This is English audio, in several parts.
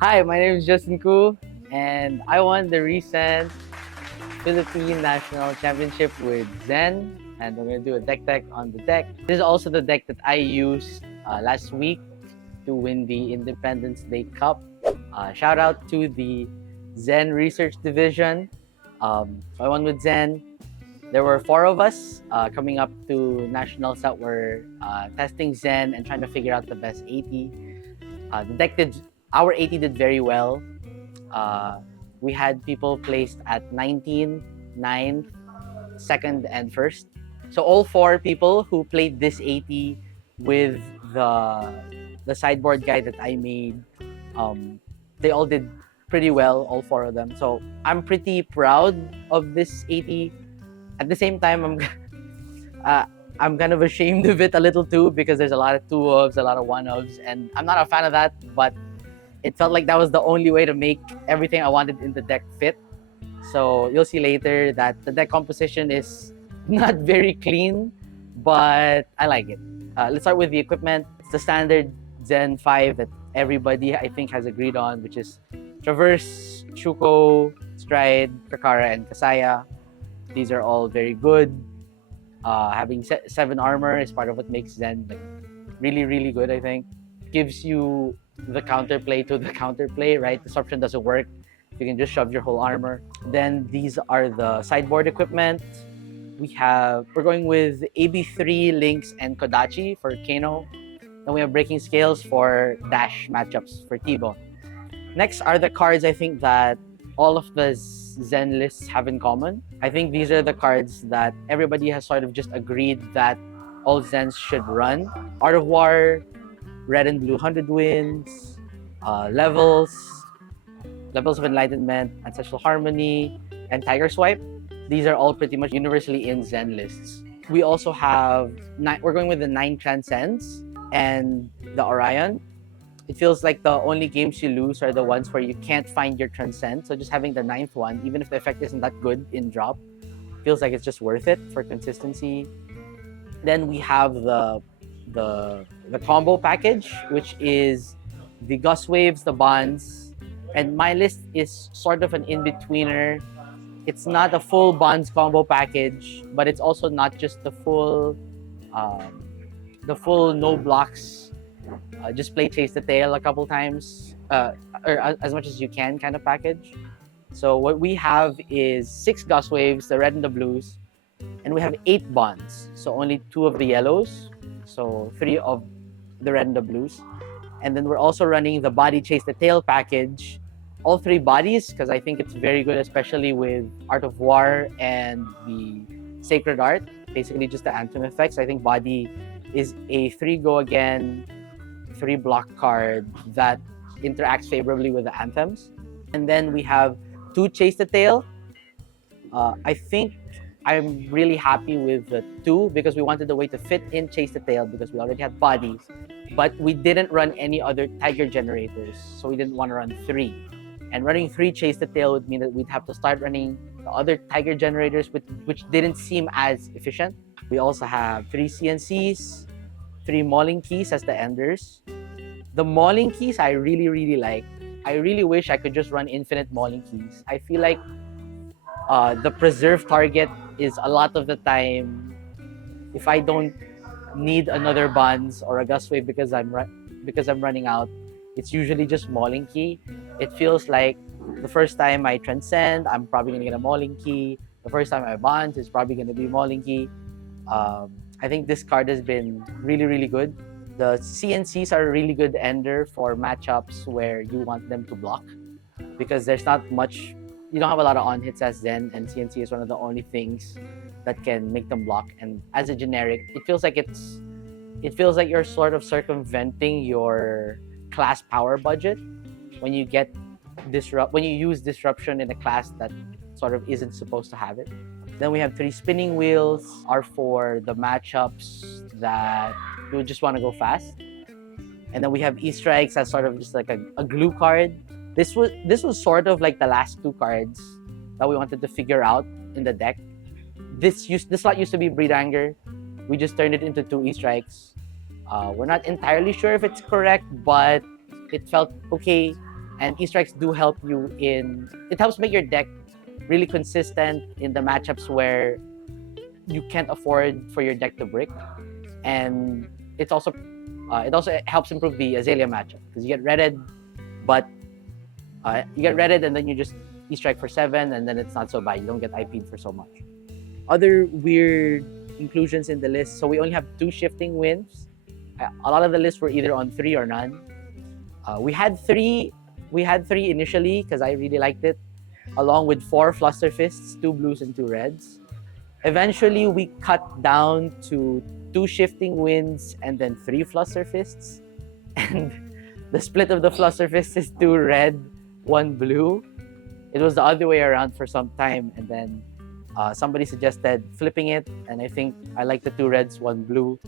Hi, my name is Justin Koo, and I won the recent Philippine National Championship with ZEN, and I'm going to do a deck tech on the deck. This is also the deck that I used last week to win the Independence Day Cup. Shout out to the ZEN Research Division. So I won with ZEN. There were 4 of us coming up to nationals that were testing ZEN and trying to figure out the best 80. The deck did, our 80 did very well. We had people placed at 19, 9th, 2nd, and 1st. So all 4 people who played this 80 with the sideboard guide that I made, they all did pretty well, all 4 of them. So I'm pretty proud of this 80. At the same time, I'm kind of ashamed of it a little too, because there's a lot of 2-ofs, a lot of 1-ofs, and I'm not a fan of that, but it felt like that was the only way to make everything I wanted in the deck fit. So you'll see later that the deck composition is not very clean, but I like it. Let's start with the equipment. It's the standard ZEN 5 that everybody, I think, has agreed on, which is Traverse, Shuko, Stride, Kakara, and Kasaya. These are all very good. Having 7 armor is part of what makes ZEN like really, really good, I think. Gives you the counterplay to the counterplay, right? Disruption doesn't work. You can just shove your whole armor. Then these are the sideboard equipment. We're going with AB3, Lynx, and Kodachi for Kano. Then we have Breaking Scales for Dash matchups for Tibo. Next are the cards I think that all of the ZEN lists have in common. I think these are the cards that everybody has sort of just agreed that all ZENs should run. Art of War, Red and Blue 100 Winds, Levels of Enlightenment, Ancestral Harmony, and Tiger Swipe. These are all pretty much universally in ZEN lists. We also have, we're going with the 9 Transcends and the Orion. It feels like the only games you lose are the ones where you can't find your Transcend. So just having the 9th one, even if the effect isn't that good in drop, feels like it's just worth it for consistency. Then we have the combo package, which is the Gus Waves, the Bonds, and my list is sort of an in-betweener. It's not a full Bonds combo package, but it's also not just the full no blocks. Just play Chase the Tail a couple times, or as much as you can kind of package. So what we have is 6 Gus Waves, the red and the blues, and we have 8 Bonds. So only 2 of the yellows, so 3 of the red and the blues. And then we're also running the Body Chase the Tail package, all 3 bodies, because I think it's very good, especially with Art of War and the Sacred Art, basically just the Anthem effects. I think Body is a 3 go again, 3 block card that interacts favorably with the anthems. And then we have 2 Chase the Tail. I think I'm really happy with the 2 because we wanted a way to fit in Chase the Tail because we already had bodies, but we didn't run any other Tiger generators, so we didn't want to run 3. And running 3 Chase the Tail would mean that we'd have to start running the other Tiger generators, which didn't seem as efficient. We also have 3 CNCs, 3 Mauling Keys as the enders. The Mauling Keys I really, really like. I really wish I could just run infinite Mauling Keys. I feel like the preserve target is a lot of the time, if I don't need another Bonds or a Gus Wave because I'm running out, it's usually just Mauling Key. It feels like the first time I Transcend, I'm probably going to get a Mauling Key. The first time I Bonds, it's probably going to be Mauling Key. I think this card has been really, really good. The CNCs are a really good ender for matchups where you want them to block because there's not much, you don't have a lot of on-hits as ZEN, and CNC is one of the only things that can make them block. And as a generic, it feels like you're sort of circumventing your class power budget when you use disruption in a class that sort of isn't supposed to have it. Then we have 3 Spinning Wheels are for the matchups that you just want to go fast. And then we have E-Strikes as sort of just like a glue card. This was sort of like the last 2 cards that we wanted to figure out in the deck. This slot used to be Breed Anger. We just turned it into 2 E-Strikes. We're not entirely sure if it's correct, but it felt okay. And E-strikes do help you it helps make your deck really consistent in the matchups where you can't afford for your deck to brick. And it also helps improve the Azalea matchup because you get redded, but and then you just E-strike for 7, and then it's not so bad. You don't get IP'd for so much. Other weird inclusions in the list. So we only have 2 shifting winds. A lot of the lists were either on 3 or none. We had 3 initially because I really liked it, along with 4 fluster fists, 2 blues and 2 reds. Eventually, we cut down to 2 shifting winds and then 3 fluster fists. And the split of the fluster fists is 2 red, 1 blue. It was the other way around for some time, and then somebody suggested flipping it, and I think I like the 2 reds, 1 blue.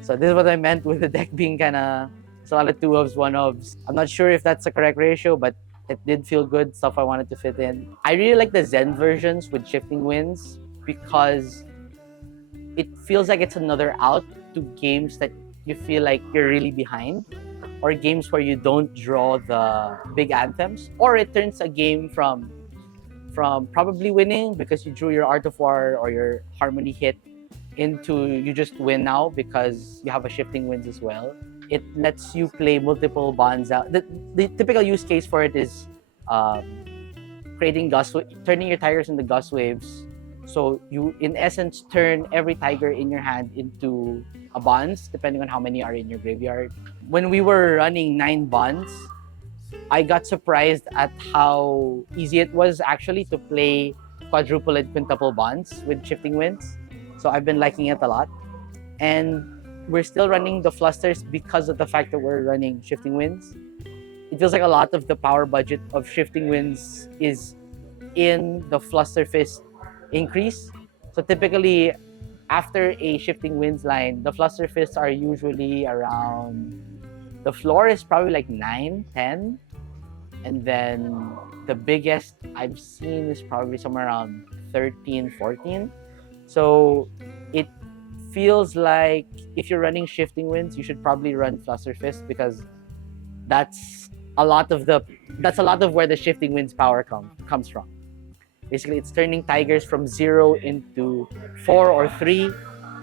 So this is what I meant with the deck being kind of a lot of 2-ofs, 1-ofs. I'm not sure if that's the correct ratio, but it did feel good, stuff I wanted to fit in. I really like the ZEN versions with shifting winds because it feels like it's another out to games that you feel like you're really behind, or games where you don't draw the big anthems, or it turns a game from probably winning because you drew your Art of War or your Harmony hit into you just win now because you have a shifting winds as well. It lets you play multiple bonds out. The typical use case for it is creating turning your tigers into gust waves. So you, in essence, turn every tiger in your hand into a bonds, depending on how many are in your graveyard. When we were running 9 bonds, I got surprised at how easy it was actually to play quadruple and quintuple bonds with shifting winds. So I've been liking it a lot. And we're still running the flusters because of the fact that we're running shifting winds. It feels like a lot of the power budget of shifting winds is in the fluster fist increase. So typically, after a shifting winds line, the fluster fists are usually around, the floor is probably like 9, 10. And then the biggest I've seen is probably somewhere around 13, 14. So it feels like if you're running shifting winds, you should probably run fluster fist because that's a lot of where the shifting winds power comes from. Basically, it's turning tigers from 0 into 4 or 3,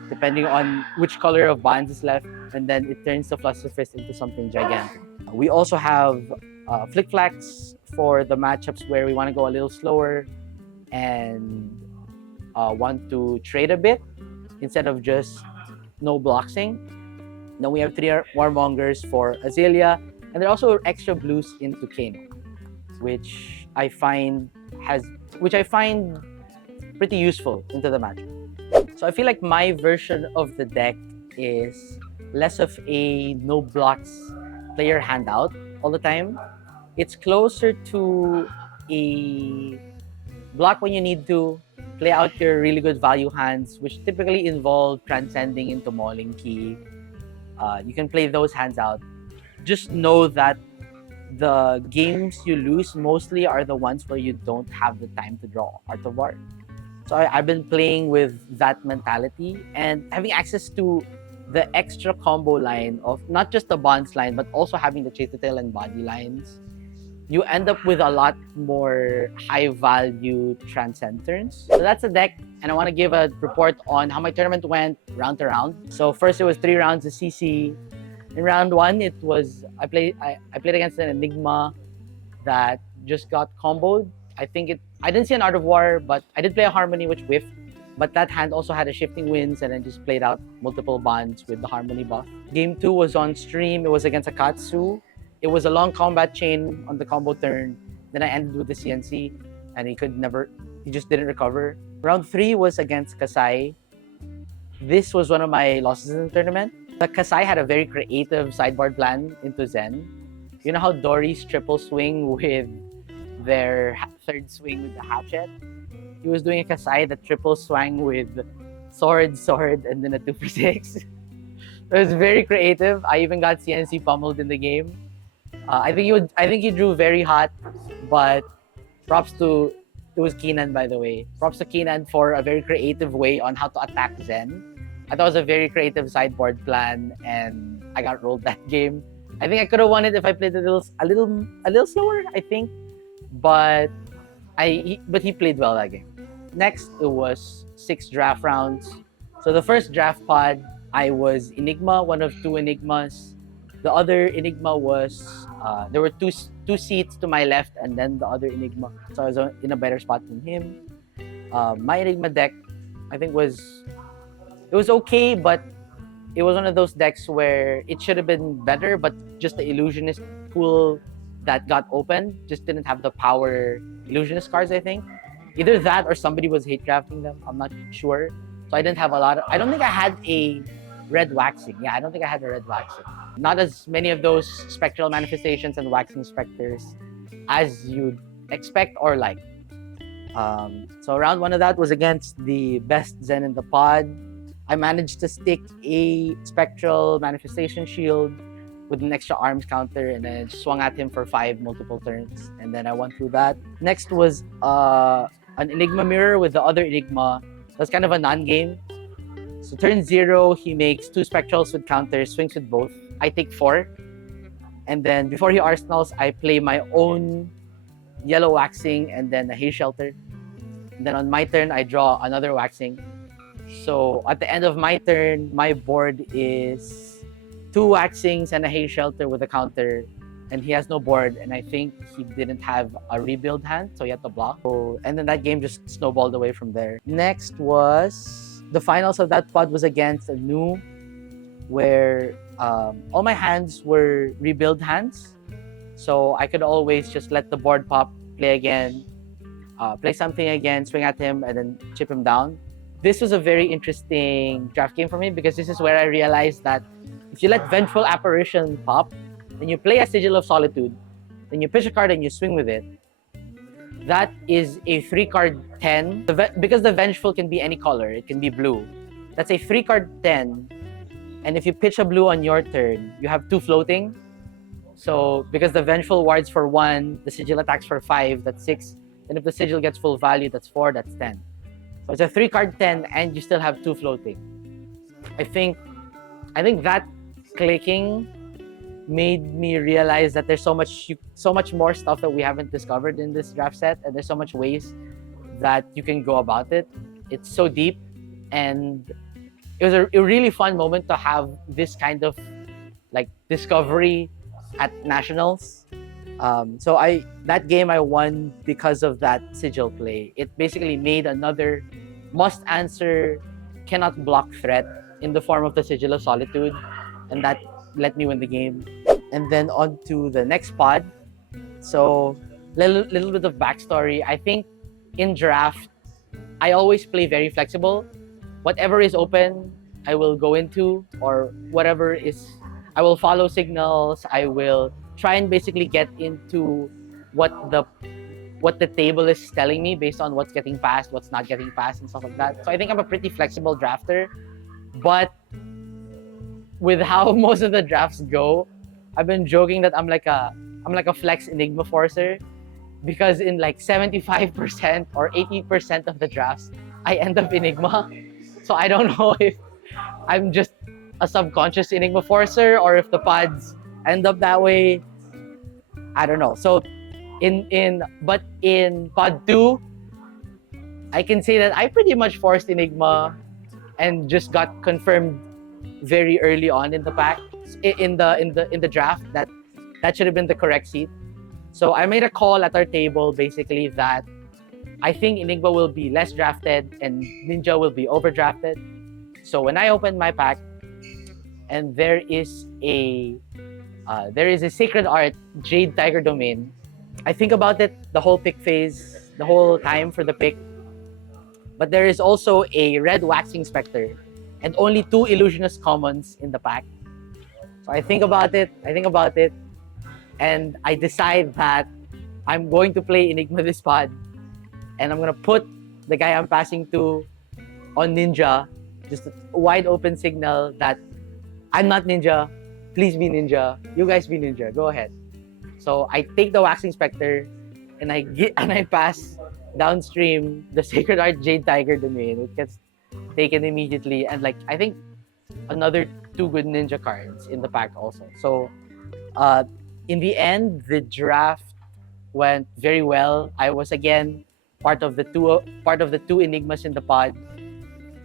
depending on which color of bonds is left, and then it turns the fluster fist into something gigantic. We also have flick flacks for the matchups where we want to go a little slower and want to trade a bit instead of just no bloxing. Then we have 3 warmongers for Azalea, and there are also extra blues into Kano, which I find pretty useful into the matchup. So I feel like my version of the deck is less of a no blocks player handout all the time. It's closer to a block when you need to play out your really good value hands, which typically involve transcending into Mauling Key. You can play those hands out. Just know that the games you lose mostly are the ones where you don't have the time to draw Art of War. So I've been playing with that mentality and having access to the extra combo line of not just the bonds line, but also having the Chase the Tail and body lines. You end up with a lot more high value transcend turns. So that's the deck, and I want to give a report on how my tournament went round to round. So first it was 3 rounds of CC. In round 1, it was I played against an Enigma that just got comboed. I didn't see an Art of War, but I did play a Harmony which whiffed. But that hand also had a shifting winds and then just played out multiple bonds with the Harmony buff. Game 2 was on stream. It was against Akatsu. It was a long combat chain on the combo turn. Then I ended with the CNC and he just didn't recover. Round 3 was against Kasai. This was one of my losses in the tournament. The Kasai had a very creative sideboard plan into ZEN. You know how Dory's triple swing with their third swing with the hatchet? He was doing a Kasai that triple swang with sword, and then a 2 for 6. It was very creative. I even got CNC pummeled in the game. I think he drew very hot, but it was Keenan, by the way. Props to Keenan for a very creative way on how to attack ZEN. I thought it was a very creative sideboard plan, and I got rolled that game. I think I could have won it if I played a little slower, I think. But he played well that game. Next, it was 6 draft rounds. So the first draft pod, I was Enigma, one of 2 Enigmas. The other Enigma was there were two seats to my left, and then the other Enigma. So I was in a better spot than him. My Enigma deck, I think it was okay, but it was one of those decks where it should have been better, but just the illusionist pool that got open just didn't have the power illusionist cards, I think. Either that or somebody was hate drafting them. I'm not sure. So I didn't have a lot of, I don't think I had a red waxing. Yeah, I don't think I had a red waxing. Not as many of those spectral manifestations and waxing specters as you'd expect or like. So round 1 of that was against the best Zen in the pod. I managed to stick a spectral manifestation shield with an extra arms counter, and then swung at him for 5 multiple turns, and then I won through that. Next was an Enigma mirror with the other Enigma. That's kind of a non-game. So turn 0, he makes 2 spectrals with counters, swings with both. I take 4, and then before he arsenals, I play my own yellow waxing and then a haze shelter. And then on my turn, I draw another waxing. So at the end of my turn, my board is 2 waxings and a haze shelter with a counter, and he has no board, and I think he didn't have a rebuild hand, so he had to block. So, and then that game just snowballed away from there. Next was the finals of that pod was against a new, where all my hands were rebuild hands, so I could always just let the board pop, play again, play something again, swing at him, and then chip him down. This was a very interesting draft game for me because this is where I realized that if you let Vengeful Apparition pop, then you play a Sigil of Solitude, then you pitch a card and you swing with it, that is a 3-card 10. Because the Vengeful can be any color, it can be blue. That's a 3-card 10, and if you pitch a blue on your turn, you have 2 floating. So because the Vengeful wards for 1, the Sigil attacks for 5, that's 6. And if the Sigil gets full value, that's 4, that's 10. So it's a 3-card 10, and you still have 2 floating. I think that clicking made me realize that there's so much more stuff that we haven't discovered in this draft set, and there's so much ways that you can go about it. It's so deep, and it was a really fun moment to have this kind of like discovery at nationals. So that game I won because of that sigil play. It basically made another must answer, cannot block threat in the form of the Sigil of Solitude, and that let me win the game. And then on to the next pod. So little bit of backstory. I think in draft, I always play very flexible. Whatever is open, I will go into, or whatever is, I will follow signals. I will try and basically get into what the table is telling me based on what's getting passed, what's not getting passed, and stuff like that. So I think I'm a pretty flexible drafter. But with how most of the drafts go, I've been joking that I'm like a flex Enigma Forcer, because in like 75% or 80% of the drafts, I end up Enigma. So I don't know if I'm just a subconscious Enigma Forcer or if the pods end up that way. I don't know. So in pod 2, I can say that I pretty much forced Enigma and just got confirmed very early on in the pack, in the draft, that should have been the correct seat. So I made a call at our table basically that I think Enigma will be less drafted and Ninja will be overdrafted. So when I opened my pack and there is a Sacred Art Jade Tiger Domain, I think about it the whole pick phase, the whole time for the pick. But there is also a Red Waxing Spectre and only 2 Illusionist commons in the pack. So I think about it, and I decide that I'm going to play Enigma this pod, and I'm going to put the guy I'm passing to on Ninja, just a wide open signal that I'm not Ninja, please be Ninja, you guys be Ninja, go ahead. So I take the Waxing Spectre and I pass downstream the Sacred Art Jade Tiger Domain. It gets taken immediately, and like I think another 2 good Ninja cards in the pack also. So In the end, the draft went very well. I was again part of the two enigmas in the pod,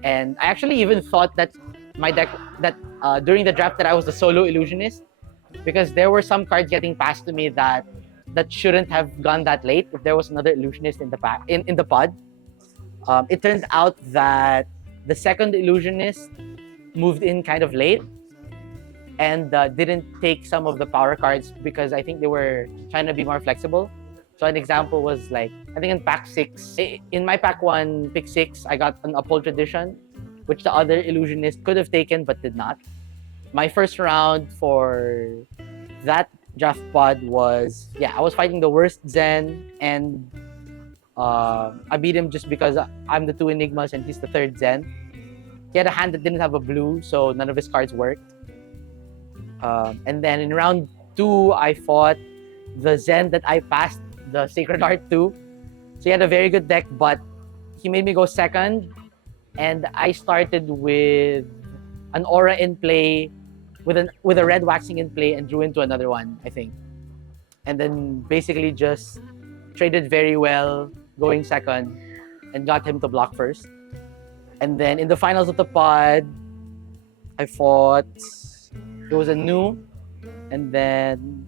and I actually even thought that my deck that during the draft that I was the solo illusionist, because there were some cards getting passed to me that shouldn't have gone that late if there was another illusionist in the pack in the pod. It turned out that the second illusionist moved in kind of late and didn't take some of the power cards because I think they were trying to be more flexible. So an example was like, I think in pack 6, in my pack 1, pick 6, I got an Uphold Tradition, which the other illusionist could have taken but did not. My first round for that draft pod was, I was fighting the worst Zen, and I beat him just because I'm the 2 Enigmas and he's the 3rd Zen. He had a hand that didn't have a blue, so none of his cards worked. And then in round 2, I fought the Zen that I passed the Sacred Heart to. So he had a very good deck, but he made me go second. And I started with an Aura in play, with a red waxing in play, and drew into another one, I think. And then basically just traded very well, going second, and got him to block first. And then in the finals of the pod, I fought... It was a new, and then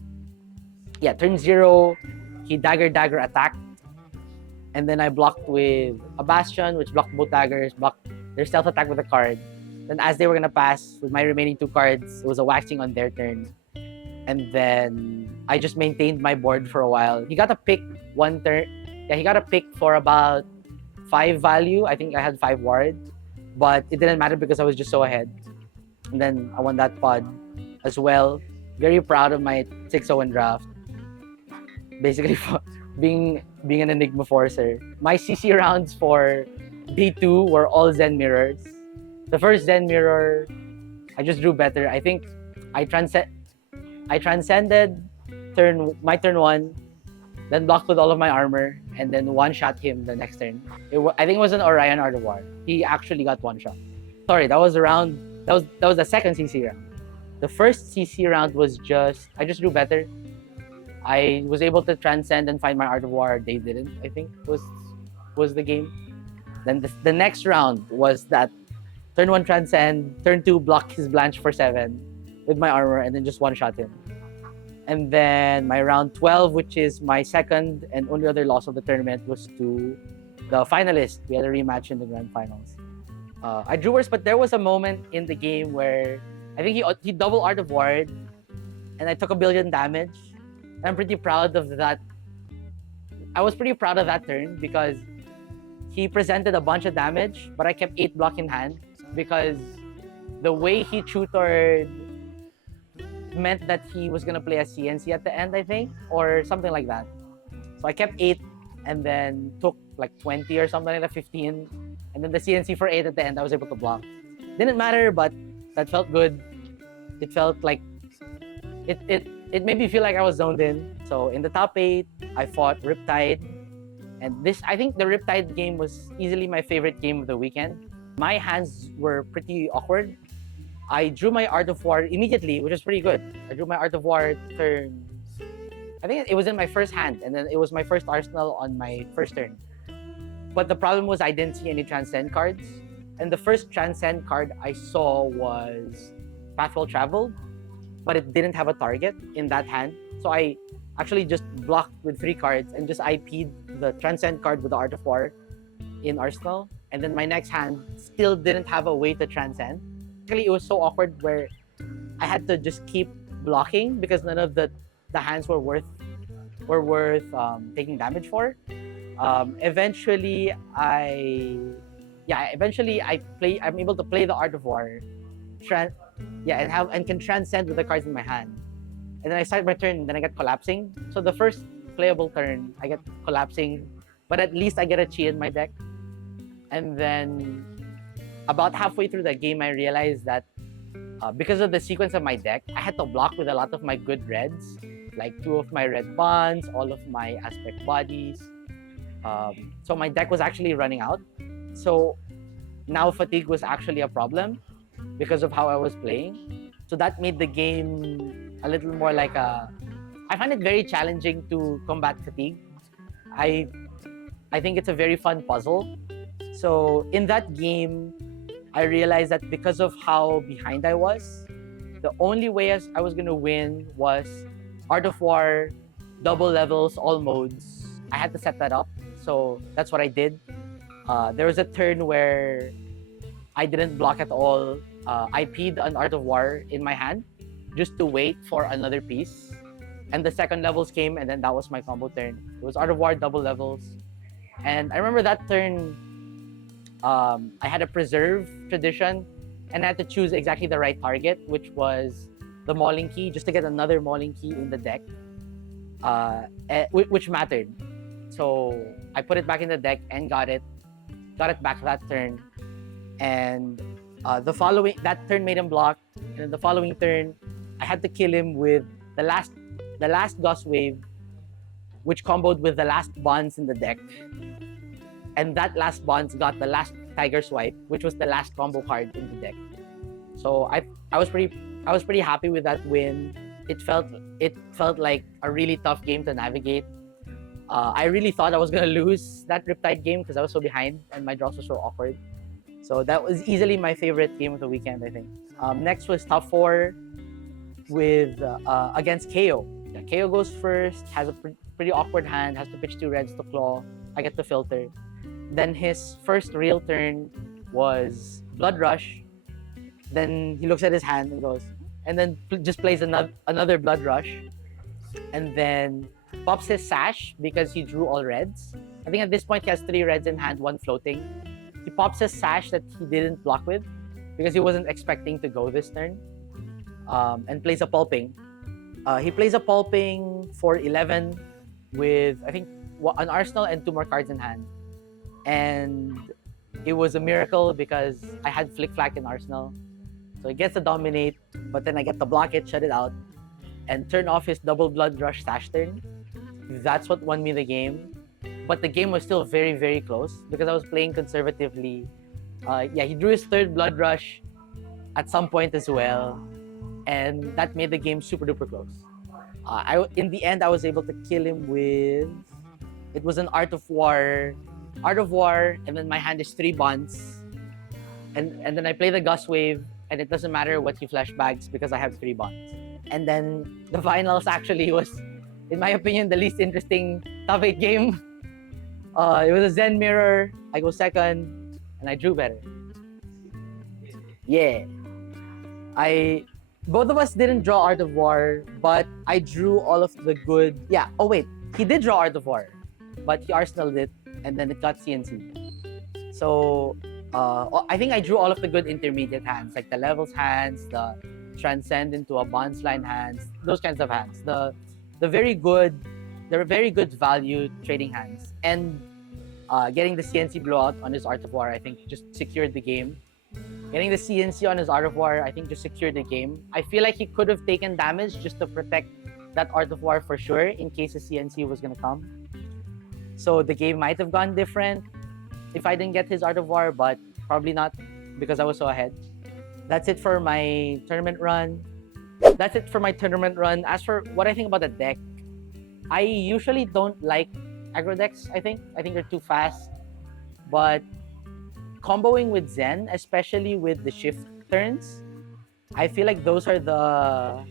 turn 0, he dagger attacked, and then I blocked with a Bastion, which blocked both daggers, blocked their stealth attack with a card. Then as they were gonna pass with my remaining 2 cards, it was a waxing on their turn, and then I just maintained my board for a while. He got a pick one turn. Yeah, he got a pick for about 5 value. I think I had 5 wards, but it didn't matter because I was just so ahead. And then I won that pod as well. Very proud of my 6-0 draft. Basically, for being an Enigma Forcer. My CC rounds for D2 were all Zen mirrors. The first Zen mirror, I just drew better. I think I transcended my turn 1, then blocked with all of my armor, and then one-shot him the next turn. I think it was an Orion Art of War. He actually got one-shot. Sorry, that was the second CC round. The first CC round was I just drew better. I was able to transcend and find my Art of War. They didn't, I think, was the game. Then the next round was that turn 1 transcend, turn 2 block his Blanche for 7 with my armor, and then just one-shot him. And then my round 12, which is my second and only other loss of the tournament, was to the finalist. We had a rematch in the grand finals. I drew worse, but there was a moment in the game where I think he double Art of War, and I took 1 billion damage. And I'm pretty proud of that. I was pretty proud of that turn because he presented a bunch of damage, but I kept 8 block in hand because the way he tutored meant that he was gonna play a CNC at the end, I think, or something like that. So I kept 8 and then took like 20 or something like that, 15, and then the CNC for 8 at the end, I was able to block. Didn't matter, but that felt good. It felt like it made me feel like I was zoned in. So in the top 8, I fought Riptide, and I think the Riptide game was easily my favorite game of the weekend. My hands were pretty awkward. I drew my Art of War immediately, which was pretty good. I drew my Art of War turn. I think it was in my first hand, and then it was my first arsenal on my first turn. But the problem was I didn't see any Transcend cards. And the first Transcend card I saw was Path Well Traveled, but it didn't have a target in that hand. So I actually just blocked with 3 cards and just IP'd the Transcend card with the Art of War in Arsenal. And then my next hand still didn't have a way to Transcend. Actually, it was so awkward where I had to just keep blocking because none of the hands were worth taking damage for. Eventually I'm able to play the Art of War, and can transcend with the cards in my hand. And then I start my turn, then I get collapsing. So the first playable turn, I get collapsing, but at least I get a chi in my deck. And then about halfway through the game, I realized that because of the sequence of my deck, I had to block with a lot of my good reds, like 2 of my red bonds, all of my aspect bodies. So my deck was actually running out. So now fatigue was actually a problem because of how I was playing. So that made the game a little more like a. I find it very challenging to combat fatigue. I I think it's a very fun puzzle. So in that game, I realized that because of how behind I was, the only way I was gonna win was Art of War, double levels, all modes. I had to set that up, so that's what I did. There was a turn where I didn't block at all. I P'd an Art of War in my hand just to wait for another piece. And the second levels came, and then that was my combo turn. It was Art of War, double levels. And I remember that turn, I had a preserve tradition, and I had to choose exactly the right target, which was the mauling key, just to get another mauling key in the deck, which mattered. So I put it back in the deck and got it back that turn. And that turn made him block, and then the following turn, I had to kill him with the last Gauss Wave, which comboed with the last bonds in the deck. And that last bonds got the last Tiger Swipe, which was the last combo card in the deck. So I was pretty happy with that win. It felt like a really tough game to navigate. I really thought I was gonna lose that Riptide game because I was so behind and my draws were so awkward. So that was easily my favorite game of the weekend, I think. Next was top 4 with against KO. Yeah, KO goes first, has a pretty awkward hand, has to pitch 2 reds to claw. I get the filter. Then his first real turn was Blood Rush. Then he looks at his hand and goes, and then just plays another Blood Rush. And then pops his Sash because he drew all reds. I think at this point he has 3 reds in hand, 1 floating. He pops his Sash that he didn't block with because he wasn't expecting to go this turn. And plays a Pulping. He plays a Pulping for 11 with, I think, an Arsenal and 2 more cards in hand. And it was a miracle because I had Flick Flack in Arsenal. So he gets to dominate, but then I get to block it, shut it out, and turn off his double Blood Rush Sash turn. That's what won me the game. But the game was still very, very close because I was playing conservatively. He drew his 3rd Blood Rush at some point as well. And that made the game super duper close. In the end, I was able to kill him with... It was an Art of War, and then my hand is 3 bonds. And then I play the Gauss Wave, and it doesn't matter what he flashbacks because I have 3 bonds. And then the finals actually was, in my opinion, the least interesting top 8 game. It was a Zen mirror. I go second, and I drew better. Yeah. Both of us didn't draw Art of War, but I drew all of the good... Yeah, oh wait, he did draw Art of War, but he Arsenaled it, and then it got CNC. So, I think I drew all of the good intermediate hands, like the Levels hands, the Transcend into a Bonds line hands, those kinds of hands. The very good value trading hands. And getting the CNC blowout on his Art of War, I think, just secured the game. Getting the CNC on his Art of War, I think, just secured the game. I feel like he could have taken damage just to protect that Art of War for sure in case the CNC was going to come. So the game might have gone different if I didn't get his Art of War, but probably not because I was so ahead. That's it for my tournament run. As for what I think about the deck, I usually don't like aggro decks, I think. I think they're too fast. But comboing with Zen, especially with the shift turns, I feel like those are the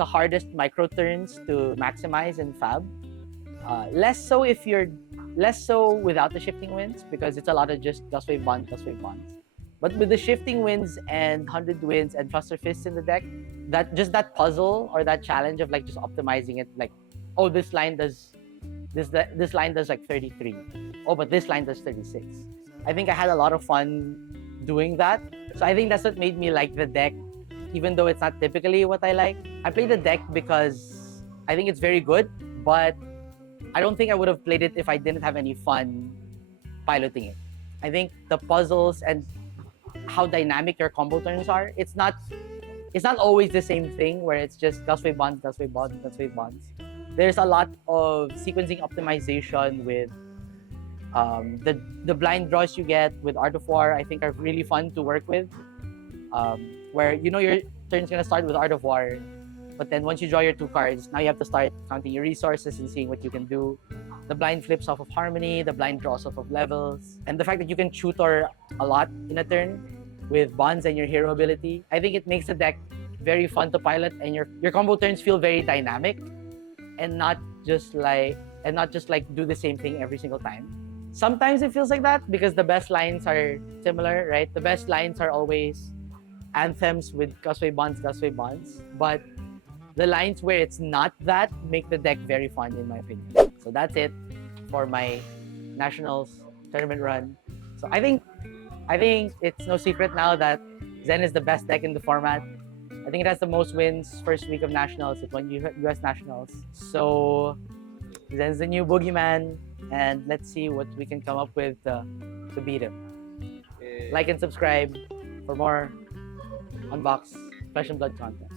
hardest micro turns to maximize in Fab. Less so without the shifting winds because it's a lot of just Gauss Wave Bonds. But with the shifting winds and 100 winds and Fluster Fists in the deck, that puzzle or that challenge of like just optimizing it, like, oh, this line does like 33. Oh, but this line does 36. I think I had a lot of fun doing that. So I think that's what made me like the deck, even though it's not typically what I like. I play the deck because I think it's very good, but I don't think I would have played it if I didn't have any fun piloting it. I think the puzzles and how dynamic your combo turns are, it's not always the same thing where it's just Gauss Wave Bonds. There's a lot of sequencing optimization with the blind draws you get with Art of War. I think are really fun to work with, where you're turn's gonna start with Art of War. But then once you draw your 2 cards, now you have to start counting your resources and seeing what you can do. The blind flips off of Harmony, the blind draws off of levels. And the fact that you can tutor a lot in a turn with bonds and your hero ability, I think it makes the deck very fun to pilot, and your combo turns feel very dynamic and not just like do the same thing every single time. Sometimes it feels like that because the best lines are similar, right? The best lines are always anthems with Gusway bonds. But the lines where it's not that make the deck very fun in my opinion. So that's it for my Nationals tournament run. So I think it's no secret now that Zen is the best deck in the format. I think it has the most wins first week of Nationals. It won US Nationals. So Zen's the new boogeyman, and let's see what we can come up with to beat him. Like and subscribe for more Unbox Flesh and Blood content.